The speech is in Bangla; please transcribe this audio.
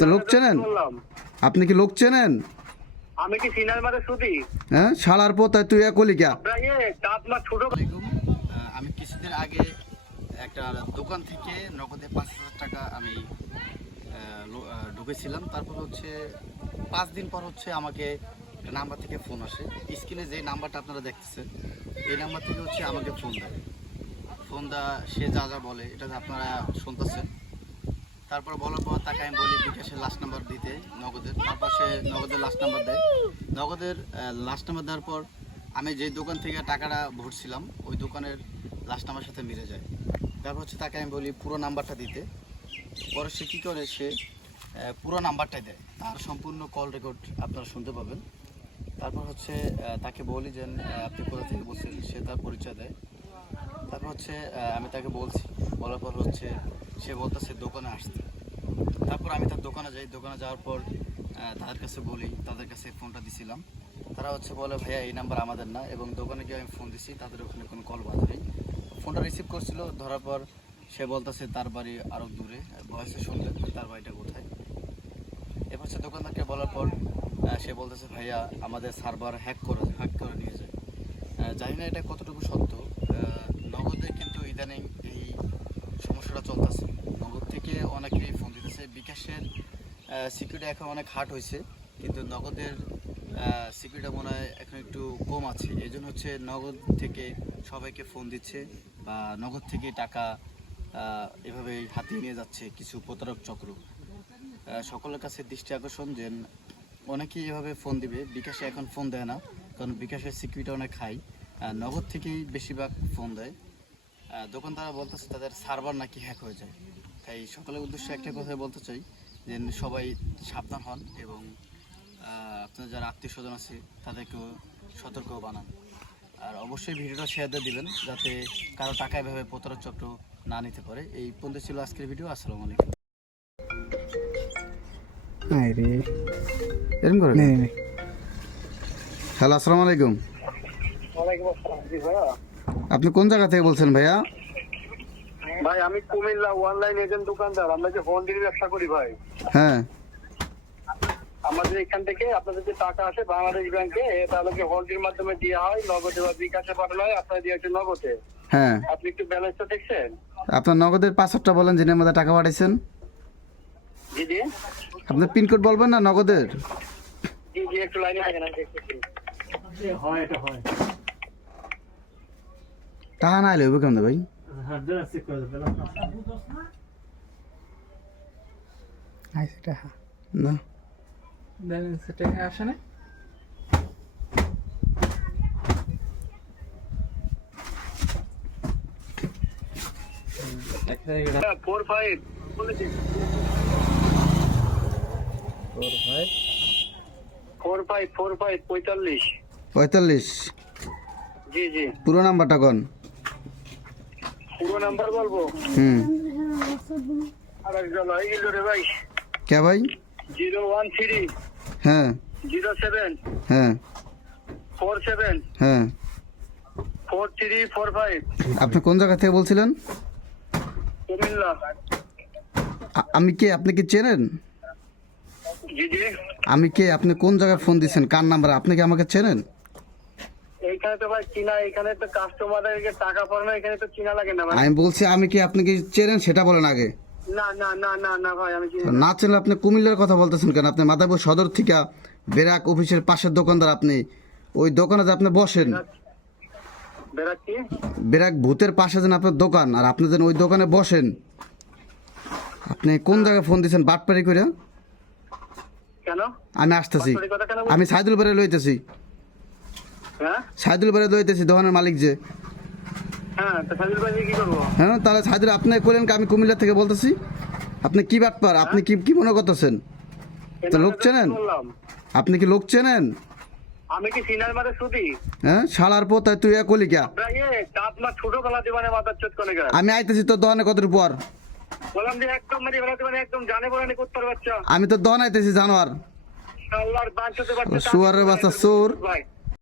তো লোক চেনেন? আপনি কি লোক চেনেন? আমি কি সিনার মারে সুদি? হ্যাঁ, শালার পোতায় তুই একলি কে? আপনার ছোট আমি কিছুদিন আগে একটা দোকান থেকে নগদে 5,000 টাকা আমি ঢুকেছিলাম। তারপর হচ্ছে 5 দিন পর হচ্ছে আমাকে একটা নাম্বার থেকে ফোন আসে। স্ক্রিনে যে নাম্বারটা আপনারা দেখতেছেন এই নাম্বার থেকে হচ্ছে আমাকে ফোন দেয় সে যা যা বলে এটা আপনারা শুনতেছেন। তারপর বলার পর তাকে আমি বলি বিকাশের লাস্ট নাম্বার দিতে নগদের। তারপর সে নগদের লাস্ট নাম্বার দেয়। নগদের লাস্ট নাম্বার দেওয়ার পর আমি যে দোকান থেকে টাকাটা ভরছিলাম ওই দোকানের লাস্ট নাম্বার সাথে মিলে যায়। তারপর হচ্ছে তাকে আমি বলি পুরো নাম্বারটা দিতে। পরে সে কী করে, সে পুরো নাম্বারটাই দেয়। তার সম্পূর্ণ কল রেকর্ড আপনারা শুনতে পাবেন। তারপর হচ্ছে তাকে বলি যে আপনি কোথা থেকে বলছেন, সে তার পরিচয় দেয়। তারপর হচ্ছে আমি তাকে বলছি, বলার পর হচ্ছে সে বলতেছে দোকানে আসতে। তারপর আমি তার দোকানে যাই। দোকানে যাওয়ার পর তাদের কাছে বলি, তাদের কাছে ফোনটা দিছিলাম। তারা হচ্ছে বলে ভাইয়া এই নাম্বার আমাদের না, এবং দোকানে গিয়ে আমি ফোন দিছি, তাদের ওখানে কোনো কল বাজে নেই। ফোনটা রিসিভ করছিল, ধরার পর সে বলতেছে তার বাড়ি আরও দূরে। ভয়েসে শুনলেন তার বাড়িটা কোথায়। এবার হচ্ছে দোকানদারকে বলার পর সে বলতেছে ভাইয়া আমাদের সার্ভার হ্যাক করে নিয়ে যায়। জানি না এটা কতটুকু সত্য। নগদে কিন্তু ইদানিং এই সমস্যাটা চলতেছে। নগদ থেকে অনেকেই ফোন দিতেছে। বিকাশের সিকিউরিটি এখন অনেক হার্ড হয়েছে, কিন্তু নগদের সিকিউরিটি মনে হয় এখন একটু কম আছে। এই জন্য হচ্ছে নগদ থেকে সবাইকে ফোন দিচ্ছে বা নগদ থেকে টাকা এভাবে হাতিয়ে নিয়ে যাচ্ছে কিছু প্রতারক চক্র। সকলের কাছে দৃষ্টি আকর্ষণ যে অনেকেই এভাবে ফোন দিবে। বিকাশে এখন ফোন দেয় না, কারণ বিকাশের সিকিউরিটি অনেক হাই। নগদ থেকেই বেশিরভাগ ফোন দেয়। দোকানদাররা বলতেছে তাদের সার্ভার নাকি হ্যাক হয়ে যায়। তাই সকলের উদ্দেশ্যে একটা কথা বলতে চাই যে সবাই সাবধান হন, এবং আপনার যারা আত্মীয় স্বজন আছে তাদেরকেও সতর্ক বানান। আর অবশ্যই ভিডিওটা শেয়ার দিয়ে দিবেন যাতে কারো টাকা এভাবে প্রতারক চক্র না নিতে পারে। এই পর্যন্ত ছিল আজকের ভিডিও। আসসালামু আলাইকুম। এরকম করে হ্যালো, আসসালামু আলাইকুম। ওয়ালাইকুম আসসালাম। জি ভাইয়া। আপনি কোন জায়গা থেকে বলছেন ভাইয়া? ভাই আমি কুমিল্লা অনলাইন এজেন্ট দোকানদার। আমরা যে হোম ডেলিভারি ব্যবসা করি ভাই। হ্যাঁ, আমাদের এখান থেকে আপনাদের যে টাকা আসে বাংলাদেশ ব্যাংকে, তাহলে কি হোল্ডির মাধ্যমে দেওয়া হয়, নগদে বা বিকাশে পাঠানো হয়, আপনারা দিয়ে একটু নগদে। হ্যাঁ। আপনি একটু ব্যালেন্সটা দেখছেন? আপনার নগদের পাসওয়ার্ডটা বলেন, যিনি আমাদের টাকা পাঠাইছেন। জি জি আপনার পিনকোড বলবেন না নগদের? জি জি একটু লাইনে থাকেন, আমি দেখতেছি। টাকা না এলে হবে কেমন ভাই? না, আসে না। হ্যাঁ, 45 বলেছি। 45 45 45। জি জি পুরো নাম্বারটা কোন? পুরো নাম্বার বলবো? আর একজন হয়ে গেল রে ভাই। কে ভাই? 013 হ্যাঁ 07 হ্যাঁ 47 হ্যাঁ। 4345 আপনি কোন জায়গা থেকে বলছিলেন? কুমিল্লা। আমি কে, আপনি কি চেনেন? জি জি আমি কে, আপনি কোন জায়গায় ফোন দিচ্ছেন, কার নাম্বার? আপনি কি আমাকে চেনেন? এইখানে তো ভাই চিনা, এখানে তো কাস্টমারদেরকে টাকা পাঠানো, এখানে তো চিনা লাগে না ভাই। আমি বলছি আমি কি, আপনি কি চেনেন সেটা বলেন আগে। না না না না না ভাই আমি চিনি না। না চেনলে আপনি কুমিল্লার কথা বলতেছেন কেন? আপনি মাদারীপুর সদর থেকে বেরাক অফিসের পাশের দোকানদার। আপনি ওই দোকানে যে আপনি বসেন, বেরাচ্ছি। বেরাক ভূতের পাশে যেন আপনার দোকান, আর আপনি যেন ওই দোকানে বসেন। আপনি কোন জায়গায় ফোন দিচ্ছেন বাটপারি করে? কেন? আমি আসতেছি, বাটপারি কথা কেন বলছেন? আমি সাইদুল বাড়ি লইতেছি। হ্যাঁ সাইদুল বাড়ি লইতেছি, দোকানের মালিক যে। হ্যাঁ, তো সাজিল ভাই কি করবো? হ্যাঁ, তাহলে সাইদুল আপনি করেন, আমি কুমিল্লা থেকে বলতেছি। আপনি কি বাটপার? আপনি কি কি মনে করতেছেন? তো লোক চেনেন? বললাম আপনি কি লোক চেনেন? আমি কি সিনার মারে সুদি? হ্যাঁ, শালার পোতায় তুই একলি কে? ভাই আপনার ছোট গলা দিবানে মাথার চোট কোনে গা? আমি আইতেছি তোর দোকানে কতটুকু পর। বললাম যে একদম মারি ফেলা দিবানে, একদম জানে বলানি করতে বাচ্চা। আমি তো দোকান আইতেছি জানোয়ার। আল্লাহর বাঁচাতে বাচ্চা। শুয়ারের বাচ্চা চোর। ভাই